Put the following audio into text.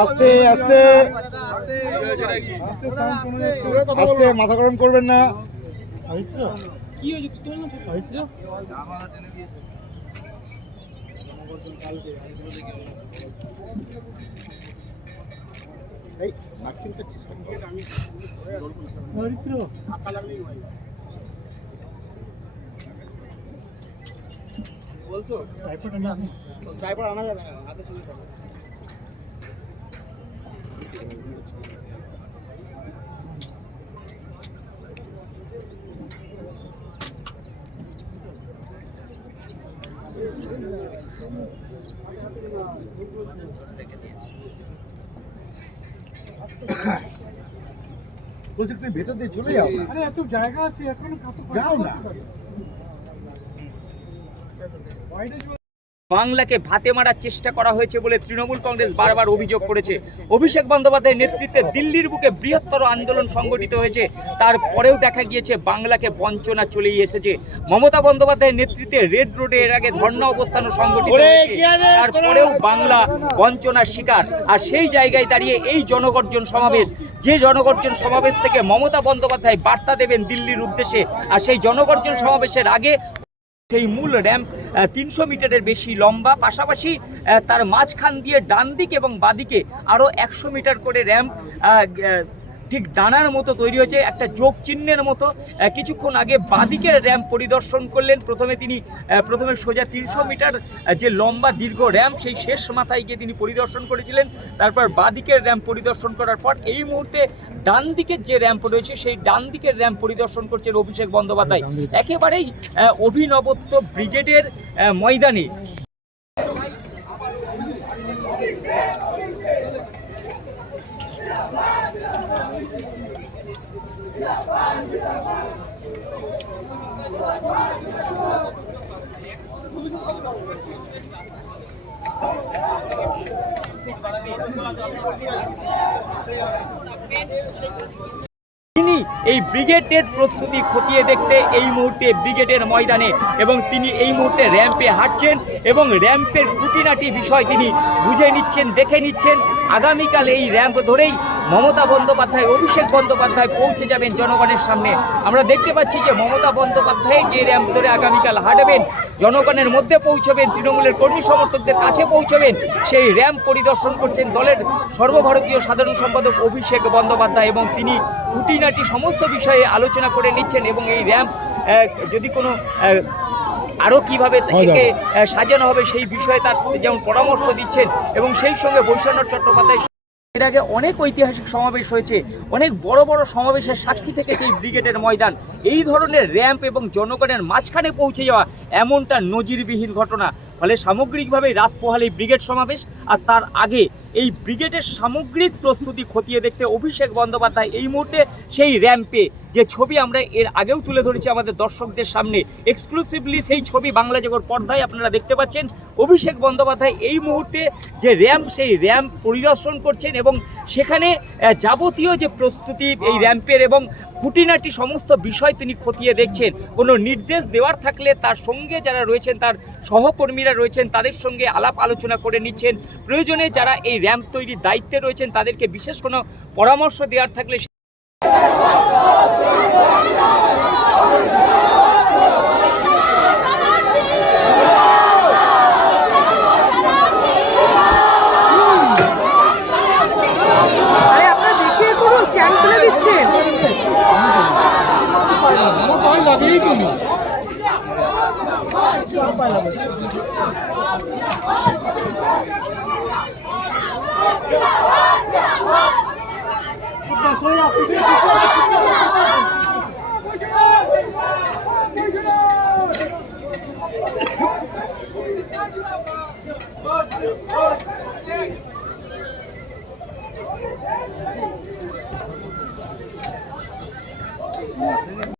আস্তে আস্তে। আস্তে মাথা গরম করবেন না। এই চুলকাচ্ছিস কেন? বলছি তুমি ভেতর দিয়ে চলে যাও আরে এত জায়গা আছে এখন যাও না। বাংলাকে ভাতে মারার চেষ্টা করা হয়েছে বলে তৃণমূল কংগ্রেস বারবার অভিযোগ করেছে। অভিষেক বন্দ্যোপাধ্যায়ের নেতৃত্বে দিল্লির বুকে বৃহত্তর আন্দোলন সংগঠিত হয়েছে। তারপরেও দেখা গিয়েছে বাংলাকে বঞ্চনা চলেই এসেছে। মমতা বন্দ্যোপাধ্যায়ের নেতৃত্বে রেড রোডে এর আগে ধর্ণা অবস্থানও সংগঠিত হয়েছে। তারপরেও বাংলা বঞ্চনার শিকার। আর সেই জায়গায় দাঁড়িয়ে এই জনগর্জন সমাবেশ যে জনগর্জন সমাবেশ থেকে মমতা বন্দ্যোপাধ্যায় বার্তা দেবেন দিল্লির উদ্দেশ্যে আর সেই জনগর্জন সমাবেশের আগে সেই মূল র্যাম্প তিনশো মিটারের বেশি লম্বা, পাশাপাশি তার মাঝখান দিয়ে ডান দিক এবং বাদিকে আরও একশো মিটার করে র্যাম্প ঠিক ডানার মতো তৈরি হয়েছে, একটা যোগ চিহ্নের মতো কিছুক্ষণ আগে বাদিকের র্যাম্প পরিদর্শন করলেন। প্রথমে তিনি প্রথমে সোজা তিনশো মিটার যে লম্বা দীর্ঘ র্যাম্প সেই শেষ মাথায় গিয়ে তিনি পরিদর্শন করেছিলেন। তারপর বাদিকের র্যাম্প পরিদর্শন করার পর এই মুহূর্তে ডান দিকের যে র্যাম্প রয়েছে, সেই ডান দিকের র্যাম্প পরিদর্শন করছেন অভিষেক বন্দ্যোপাধ্যায়। একেবারেই অভিনবত্ব ব্রিগেডের ময়দানে। তিনি এই ব্রিগেডের প্রস্তুতি খতিয়ে দেখতে এই মুহূর্তে ব্রিগেডের ময়দানে এবং তিনি এই মুহূর্তে র্যাম্পে হাঁটছেন এবং র্যাম্পের খুঁটিনাটি বিষয় তিনি বুঝে নিচ্ছেন, দেখে নিচ্ছেন। আগামীকাল এই র্যাম্প ধরেই মমতা বন্দ্যোপাধ্যায় অভিষেক বন্দ্যোপাধ্যায় পৌঁছে যাবেন জনগণের সামনে। আমরা দেখতে পাচ্ছি যে মমতা বন্দ্যোপাধ্যায় যে র্যাম্প ধরে আগামীকাল হাঁটবেন জনগণের মধ্যে পৌঁছবেন তৃণমূলের কর্মী সমর্থকদের কাছে পৌঁছবেন সেই র্যাম্প পরিদর্শন করছেন দলের সর্বভারতীয় সাধারণ সম্পাদক অভিষেক বন্দ্যোপাধ্যায় এবং তিনি খুঁটিনাটি সমস্ত বিষয়ে আলোচনা করে নিচ্ছেন এবং এই র্যাম্প আহ, যদি কোনো আরও কীভাবে একে সাজানো হবে সেই বিষয়ে তার যেমন পরামর্শ দিচ্ছেন এবং সেই সঙ্গে বৈষ্ণব চট্টোপাধ্যায় এর আগে অনেক ঐতিহাসিক সমাবেশ হয়েছে, অনেক বড় বড় সমাবেশের সাক্ষী থেকে সেই ব্রিগেডের ময়দান। এই ধরনের র্যাম্প এবং জনগণের মাঝখানে পৌঁছে যাওয়া এমনটা নজিরবিহীন ঘটনা। ফলে সামগ্রিকভাবে রাত পোহালে ব্রিগেড সমাবেশ, আর তার আগে এই ব্রিগেডের সামগ্রিক প্রস্তুতি খতিয়ে দেখতে অভিষেক বন্দ্যোপাধ্যায় এই মুহূর্তে সেই র্যাম্পে। যে ছবি আমরা এর আগেও তুলে ধরেছি আমাদের দর্শকদের সামনে এক্সক্লুসিভলি সেই ছবি বাংলা জগৎ পর্দায় আপনারা দেখতে পাচ্ছেন। অভিষেক বন্দ্যোপাধ্যায় এই মুহূর্তে যে র্যাম্প, সেই র্যাম্প পরিদর্শন করছেন এবং সেখানে যাবতীয় যে প্রস্তুতি এই র্যাম্পের এবং খুঁটিনাটি সমস্ত বিষয় তিনি খতিয়ে দেখছেন। কোনো নির্দেশ দেওয়ার থাকলে তার সঙ্গে যারা রয়েছেন, তার সহকর্মীরা রয়েছেন, তাদের সঙ্গে আলাপ আলোচনা করে নিচ্ছেন। প্রয়োজনে যারা এই র্যাম্প তৈরির দায়িত্বে রয়েছেন, তাদেরকে বিশেষ কোনো পরামর্শ দেওয়ার থাকলে দিচ্ছেন আমার পায়ে লাগেই তো নেই ও